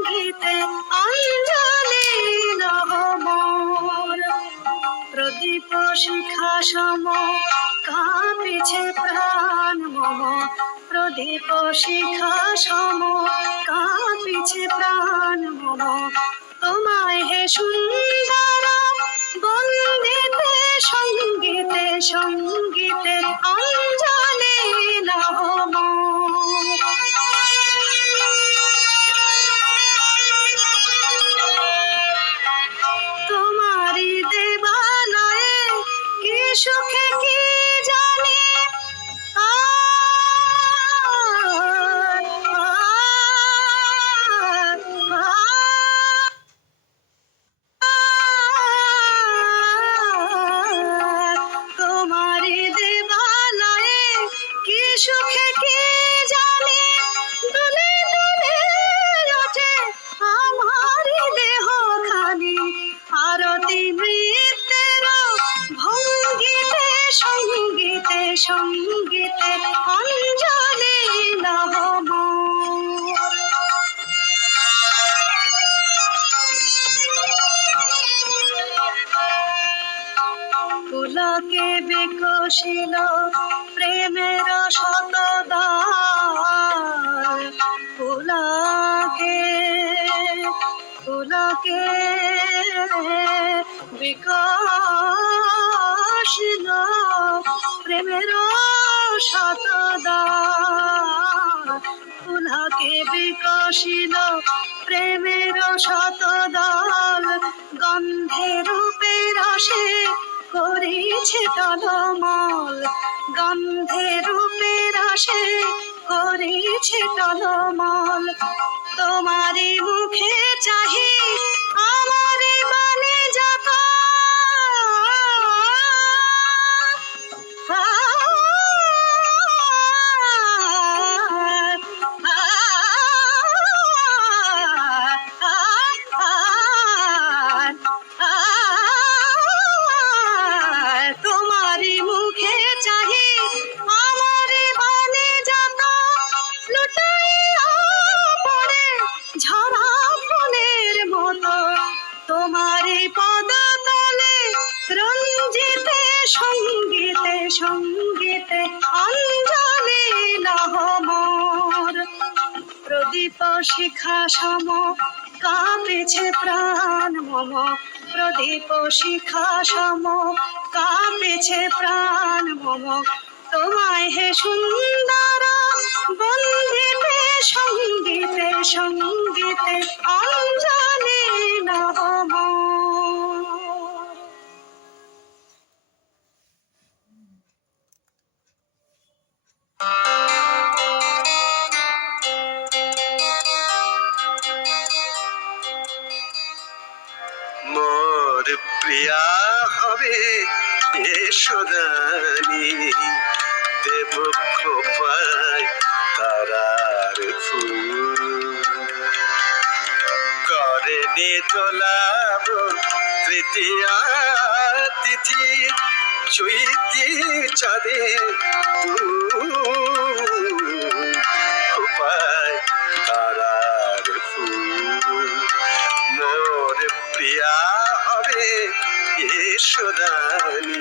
সঙ্গীতে অঞ্জলি লহ মোর। প্রদীপ শিখা সম কাঁপিছে প্রাণ মম, প্রদীপ শিখা সম কাঁপিছে প্রাণ মম। তোমায় হে সুন্দর বন্দিতে সঙ্গীতে সঙ্গীতে অঞ্জলি লহ মোর। তোমারি দেবালয়ে কি সুখে কি জানি তোমারি দেবালয়ে কি সুখে কি জানি দুলে দুলে ওঠে আমারি দেহ খানি। আরতি নৃত্যের ভঙ্গিতে সঙ্গীতে সঙ্গীতে অঞ্জলি লহ মোর। পুলকে বিকশিল প্রেমের শতদ্বার, পুলকে পুলকে বিকশিল প্রেমের শতদ্বার, পুলকে বিকশিল প্রেমের শতদল। গন্ধে রূপে রসে করিছে টলমল, গন্ধে রূপে রসে করিছে টলমল। তোমারি মুখে চাহি আমারি মনে যত তোমারি মুখে চাহি আমারি বাণী যত লুটাইয়া পড়ে ঝরা ফুলের মতো। তোমারি পদ তলে রঞ্জিতে সঙ্গীতে সঙ্গীতে অঞ্জলি লহ মোর। প্রদীপ শিখা সম কাঁপিছে প্রাণ মম, প্রদীপ শিখা সম কাঁপিছে প্রাণ মম। তোমায় হে সুন্দর বন্দিতে সঙ্গীতে সঙ্গীতে অঞ্জলি লহ মোর। মোর প্রিয়া হবে যশোদানি, দেব খোপায় তারার ফুল। করে নে তোলাব তৃতীয়া তিথি, চৈতি চাঁদে খোপায় তারার ফুল। মোর প্রিয়া হবে যশোদানি।